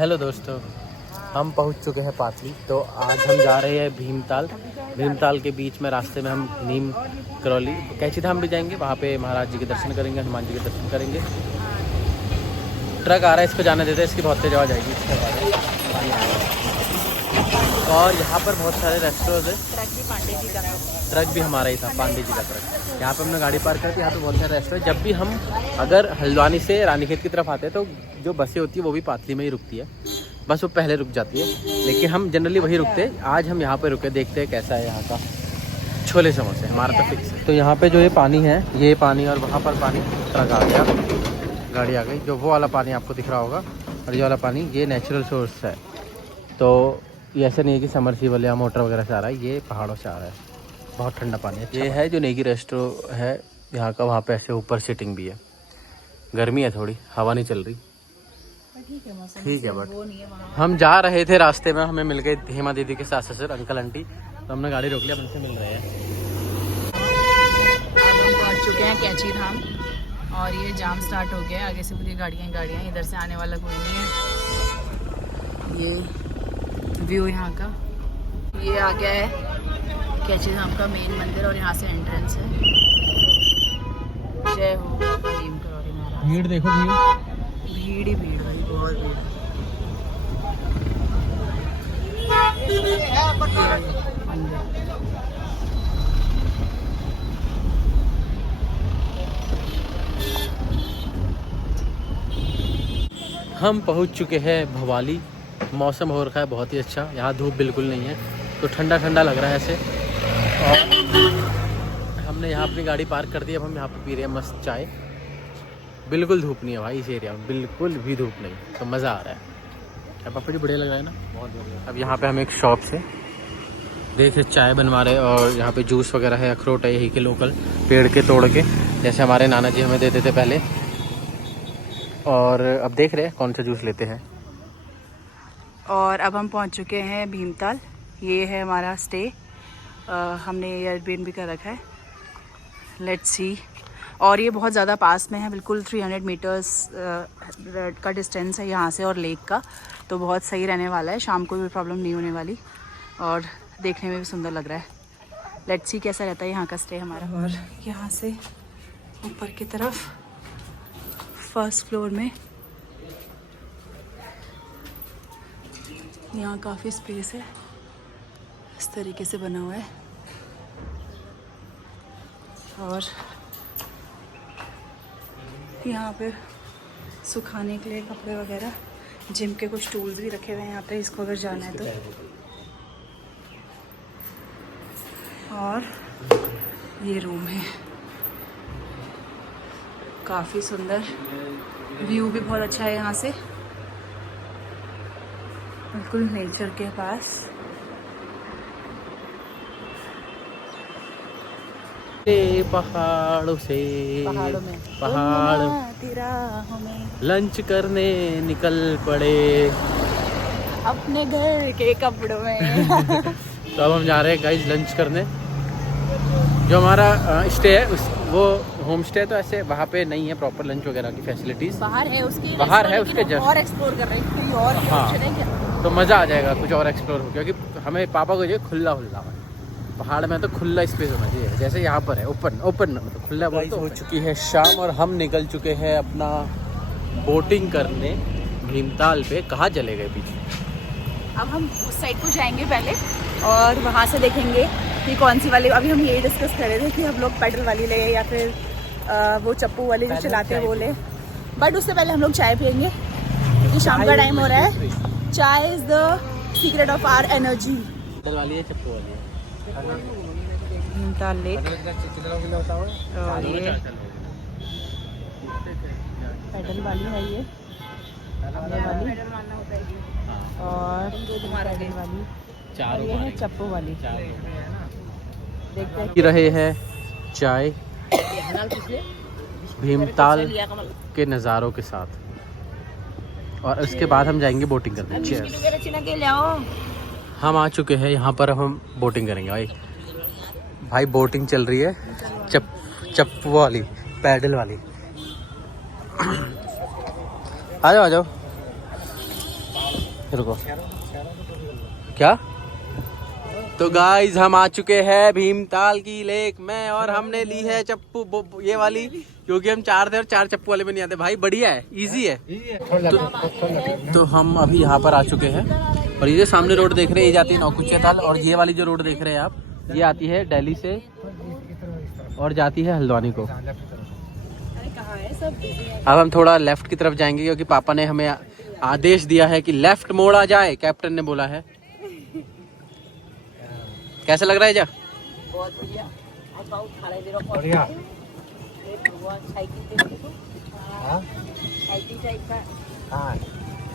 Hello दोस्तों, हम पहुंच चुके हैं पातली। तो आज हम जा रहे हैं भीमताल के बीच में रास्ते में हम नीम करौली कैची धाम भी जाएंगे। वहाँ पे महाराज जी के दर्शन करेंगे, हनुमान जी के दर्शन करेंगे। ट्रक आ रहा है, इसको जाने देते हैं, इसकी बहुत तेज आवाज़ आएगी। और यहाँ पर बहुत सारे रेस्टोरेंट है। ट्रक भी हमारा ही था, पांडे जी का ट्रक। यहाँ पे हमने गाड़ी पार्क कर दी। यहाँ पे बहुत सारे रेस्टोरेंट। जब भी हम अगर हल्द्वानी से रानीखेत की तरफ आते हैं तो जो बसें होती है वो भी पातली में ही रुकती है, बस वो पहले रुक जाती है, लेकिन हम जनरली वही रुकते हैं। आज हम यहाँ पे रुके, देखते हैं कैसा है यहाँ का छोले समोसे। हमारा तो फिक्स है। तो यहाँ पे जो ये पानी है, ये पानी और वहाँ पर पानी, ट्रक आ गया, गाड़ी आ गई। जो वो वाला पानी आपको दिख रहा होगा और ये वाला पानी, ये नेचुरल सोर्स है। तो ये ऐसा नहीं है कि समरसीबल या मोटर वगैरह से आ रहा है, ये पहाड़ों से आ रहा है। बहुत ठंडा पानी है। ये है जो नेगी रेस्टो है यहाँ का, वहाँ पे ऐसे ऊपर सीटिंग भी है। गर्मी है थोड़ी, हवा नहीं चल रही, ठीक है। बट हम जा रहे थे, रास्ते में हमें मिल गए हेमा दीदी के सास ससुर अंकल आंटी, तो हमने गाड़ी रोक लिया, उनसे मिल रहे हैं। हम पहुँच चुके हैं कैची धाम और ये जाम स्टार्ट हो गया है। आगे से पूरी गाड़ियाँ, इधर से आने वाला कोई नहीं है। ये व्यू यहाँ का, ये आ गया है कैची धाम का मेन मंदिर और यहाँ से एंट्रेंस है। जय हो नीम करौली महाराज। भीड़ देखो, भीड़ ही भीड़ भाई, बहुत भीड़। हम पहुंच चुके हैं भवाली। मौसम हो रखा है बहुत ही अच्छा, यहाँ धूप बिल्कुल नहीं है, तो ठंडा ठंडा लग रहा है ऐसे। और हमने यहाँ अपनी गाड़ी पार्क कर दी। अब हम यहाँ पे पी रहे हैं मस्त चाय। बिल्कुल धूप नहीं है भाई इस एरिया में, बिल्कुल भी धूप नहीं, तो मज़ा आ रहा है। अब पापा जी बढ़िया लग रहा है ना, बहुत बढ़िया। अब यहाँ पे हम एक शॉप से देख रहे चाय बनवा रहे हैं, और यहाँ पे जूस वगैरह है, अखरोट है यही के लोकल पेड़ के तोड़ के, जैसे हमारे नाना जी हमें देते थे पहले। और अब देख रहे हैं कौन सा जूस लेते हैं। और अब हम पहुंच चुके हैं भीमताल। ये है हमारा स्टे, हमने एयरबीएनबी का रखा है। Let's see. और ये बहुत ज़्यादा पास में है, बिल्कुल 300 मीटर्स का डिस्टेंस है यहाँ से और लेक का, तो बहुत सही रहने वाला है। शाम को भी प्रॉब्लम नहीं होने वाली और देखने में भी सुंदर लग रहा है। लेट्स सी कैसा रहता है यहाँ का स्टे हमारा। और यहाँ से ऊपर की तरफ फर्स्ट फ्लोर में यहाँ काफ़ी स्पेस है, इस तरीके से बना हुआ है। और यहाँ पे सुखाने के लिए कपड़े वगैरह, जिम के कुछ टूल्स भी रखे हुए हैं यहाँ पे, इसको अगर जाना है तो। और ये रूम है, काफ़ी सुंदर व्यू भी बहुत अच्छा है यहाँ से, बिल्कुल नेचर के पास। पहाड़ों में लंच करने निकल पड़े अपने घर के कपड़ों में। तो अब हम जा रहे हैं गाइस लंच करने। जो हमारा स्टे है वो होम स्टे, तो ऐसे वहाँ पे नहीं है प्रॉपर लंच वगैरह की फैसिलिटीज, बाहर है उसके जस्ट और एक्सप्लोर कर रहे हैं और हाँ, तो मज़ा आ जाएगा कुछ और एक्सप्लोर हो, क्योंकि हमें पापा को जो खुला पहाड़ में तो खुला स्पेस होना चाहिए, जैसे यहाँ पर है ओपन मतलब खुला। बहुत हो चुकी है शाम और हम निकल चुके हैं अपना बोटिंग करने भीमताल पे। कहाँ चले गए पीछे? अब हम उस साइड को जाएंगे पहले और वहाँ से देखेंगे कि कौन सी वाली। अभी हम यही डिस्कस कर रहे थे कि हम लोग पैडल वाली ले या फिर वो चप्पू वाली जो चलाते हैं वो ले, बट उससे पहले हम लोग चाय पियेंगे क्योंकि शाम का टाइम हो रहा है। Chai is the secret of our energy. Paddle वाली है, चप्पू वाली है? भीमताल लेक। और ये पैडल वाली है, ये वाली और पैडल वाली, और ये है चप्पू वाली। देखते हैं। पी रहे हैं चाय भीमताल के नज़ारों के साथ, और उसके बाद हम जाएंगे बोटिंग करने। हम आ चुके हैं यहाँ पर, हम बोटिंग करेंगे भाई बोटिंग चल रही है चप्पू वाली, पैडल वाली। आ जाओ रुको क्या? तो गाइस हम आ चुके हैं भीमताल की लेक में और हमने ली है चप्पू ये वाली, क्योंकि हम 4 थे और 4 चप्पू वाले में नहीं आते भाई। बढ़िया है, इजी है। तो हम अभी यहाँ पर आ चुके हैं और ये जो सामने रोड देख रहे हैं ये जाती है नौकुचिया ताल, और ये वाली जो रोड देख रहे हैं आप ये आती है दिल्ली से और जाती है हल्द्वानी को। अब हम थोड़ा लेफ्ट की तरफ जाएंगे क्योंकि पापा ने हमें आदेश दिया है कि लेफ्ट मोड़ा जाए, कैप्टन ने बोला है। कैसा लग रहा है जा? बहुत बढ़िया।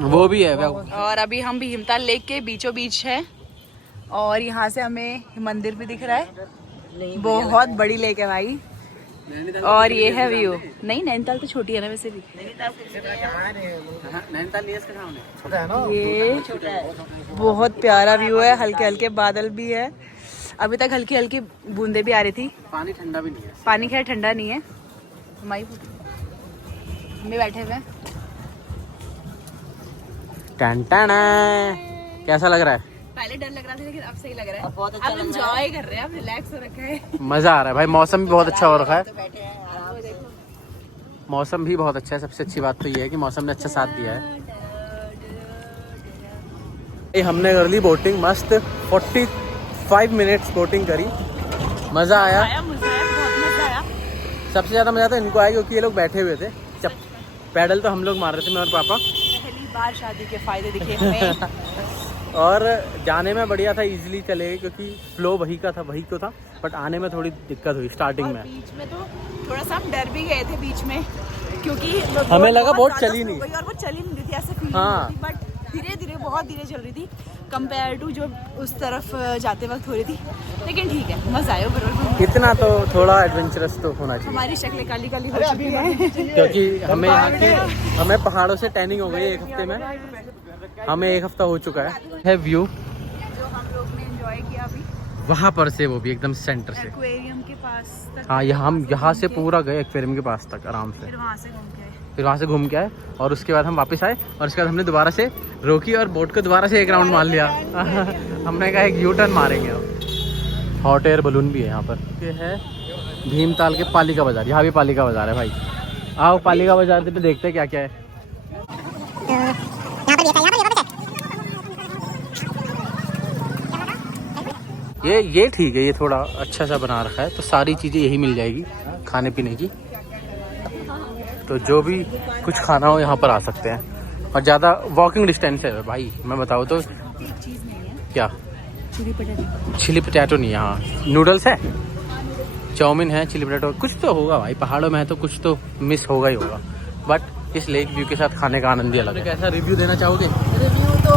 वो भी है। और अभी हम भीमताल लेक के बीचों बीच है और यहाँ से हमें मंदिर भी दिख रहा है। बहुत बड़ी लेक है भाई। और ये है व्यू। नहीं, नैनीताल तो छोटी है ना वैसे भी। ये बहुत प्यारा व्यू है, हल्के हल्के बादल भी है। अभी तक हल्की हल्की बूंदे भी आ रही थी। पानी ठंडा भी नहीं है। पानी खैर ठंडा नहीं है। हम बैठे हुए। कैसा लग रहा है? पहले डर लग रहा था लेकिन अब सही लग रहा है। बहुत अच्छा, अब एंजॉय कर रहे हैं, अब रिलैक्स हो रखा है। मजा आ रहा है भाई, मौसम भी बहुत अच्छा हो रखा है। मौसम भी बहुत अच्छा है। सबसे अच्छी बात तो ये है कि मौसम ने अच्छा साथ दिया है। हमने कर ली बोटिंग, मस्त 45 मिनट्स बोटिंग करी। मजा आया, बहुत मजा आया। सबसे ज्यादा मजा तो इनको आया क्योंकि ये लोग बैठे हुए थे। पैडल तो हम लोग मार रहे थे, मैं और पापा। पहली बार शादी के फायदे दिखे हमें। और जाने में बढ़िया था, इजीली चले गए क्योंकि फ्लो वही का था, वही को था। बट आने में थोड़ी दिक्कत हुई स्टार्टिंग में। बीच में तो थोड़ा सा हम डर भी गए थे बीच में, क्योंकि हमें लगा बोट चली नहीं। और वो चली नहीं रही थी, ऐसे फीलिंग हाँ। थी। बट धीरे धीरे, बहुत धीरे चल रही थी कंपेयर टू जो उस तरफ जाते वक्त हो रही थी। लेकिन ठीक है, मजा आया। इतना तो थोड़ा एडवेंचरस तो होना चाहिए। हमारी शक्लें काली काली हो चुकी है क्योंकि हमें पहाड़ों से टैनिंग हो गई है 1 हफ्ते में। हमें 1 हफ्ता हो चुका है। व्यू जो हम लोग ने एंजॉय किया अभी वहाँ पर से, वो भी एकदम सेंटर से। एक्वेरियम के पास तक। हाँ, हम यहाँ से पूरा गए एक्वेरियम के पास तक आराम से। फिर वहाँ से घूम के आए। फिर वहाँ से घूम के आए और उसके बाद हम वापस आए और उसके बाद हमने दोबारा से रोकी और बोट को दोबारा से 1 राउंड मार लिया। हमने कहा एक यू टर्न मारेंगे अब। हॉट एयर बलून भी है यहाँ पर। ये है भीमताल के पालिका बाजार। यहाँ भी पालिका बाजार है भाई। आओ पालिका बाजार पे देखते हैं क्या क्या है। ये ठीक है, ये थोड़ा अच्छा सा बना रखा है तो सारी चीज़ें यही मिल जाएगी खाने पीने की। तो जो भी कुछ खाना हो यहाँ पर आ सकते हैं और ज़्यादा वॉकिंग डिस्टेंस है भाई। मैं बताऊँ तो एक चीज़ नहीं है, क्या चिली पोटैटो नहीं है। यहाँ नूडल्स है, चाउमीन है, चिली पोटैटो कुछ तो होगा भाई। पहाड़ों में है तो कुछ तो मिस होगा ही होगा। बट इस लेक व्यू के साथ खाने का आनंद ही अलग है। कैसा रिव्यू देना चाहोगे? रिव्यू तो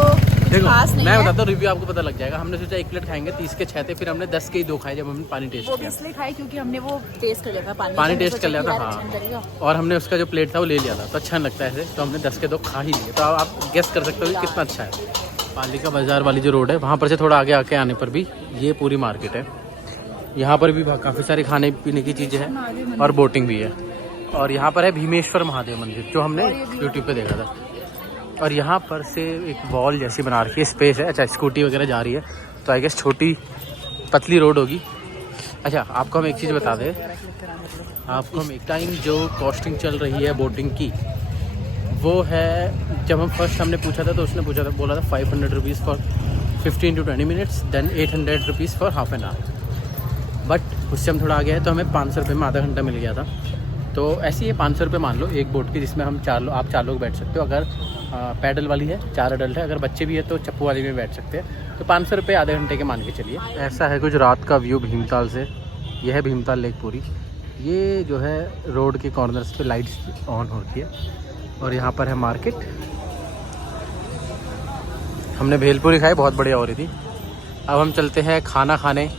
देखो खास नहीं मैं है। बताता हूँ, रिव्यू आपको पता लग जाएगा। हमने सोचा 1 प्लेट खाएंगे, 30 के 6 थे, फिर हमने 10 के ही 2 खाए जब हमने पानी टेस्ट वो भी किया। इसलिए खाई क्योंकि हमने वो टेस्ट कर लिया था, पानी टेस्ट कर लिया था। हाँ, और हमने उसका जो प्लेट था वो ले लिया था तो अच्छा नहीं लगता है ऐसे, तो हमने 10 के 2 खा ही लिए। तो आप गेस कर सकते हो कि कितना अच्छा है। पालिका बाजार वाली जो रोड है वहाँ पर से थोड़ा आगे आके आने पर भी ये पूरी मार्केट है। यहाँ पर भी काफ़ी सारी खाने पीने की चीज़ें हैं और बोटिंग भी है। और यहाँ पर है भीमेश्वर महादेव मंदिर जो हमने यूट्यूब पे देखा था। और यहाँ पर से एक वॉल जैसी बना रखी है, स्पेस है। अच्छा, स्कूटी वगैरह जा रही है तो आई गेस छोटी पतली रोड होगी। अच्छा, आपको हम एक चीज़ बता दें, आपको हम एक टाइम जो कॉस्टिंग चल रही है बोटिंग की वो है, जब हम फर्स्ट हमने पूछा था तो उसने पूछा था, बोला था 500 rupees for 15 to 20 minutes, then 800 rupees for half an hour. But उससे हम थोड़ा आगे हैं तो हमें 500 रुपये में आधा घंटा मिल गया था। तो ऐसे ही 500 रुपये मान लो एक बोट की, जिसमें हम आप 4 लोग बैठ सकते हो। अगर पैडल वाली है 4 अडल्ट है, अगर बच्चे भी है तो चप्पू वाली में बैठ सकते हैं। तो 500 रुपये आधे घंटे के मान के चलिए। ऐसा है कुछ रात का व्यू भीमताल से। यह है भीमताल लेक पूरी। ये जो है रोड के कॉर्नर्स पे लाइट्स ऑन होती है और यहाँ पर है मार्केट। हमने भेलपुरी खाई, बहुत बढ़िया हो रही थी। अब हम चलते हैं खाना खाने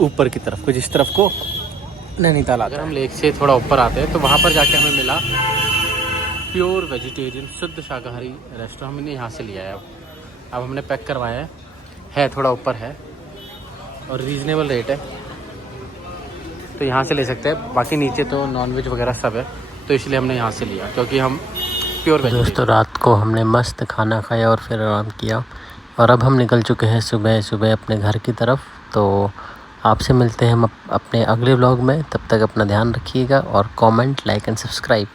ऊपर की तरफ, कुछ इस तरफ को नैनीताल। अगर हम लेक से थोड़ा ऊपर आते हैं तो वहाँ पर जाके हमें मिला प्योर वेजिटेरियन शुद्ध शाकाहारी रेस्टोरेंट। हमने यहाँ से लिया है। अब हमने पैक करवाया है थोड़ा ऊपर है और रीज़नेबल रेट है तो यहाँ से ले सकते हैं। बाकी नीचे तो नॉनवेज वगैरह सब है तो इसलिए हमने यहाँ से लिया, क्योंकि हम प्योर वेजिटेरियन। दोस्तों रात को हमने मस्त खाना खाया और फिर आराम किया और अब हम निकल चुके हैं सुबह सुबह अपने घर की तरफ। तो आपसे मिलते हैं हम अपने अगले व्लॉग में, तब तक अपना ध्यान रखिएगा और कमेंट, लाइक एंड सब्सक्राइब।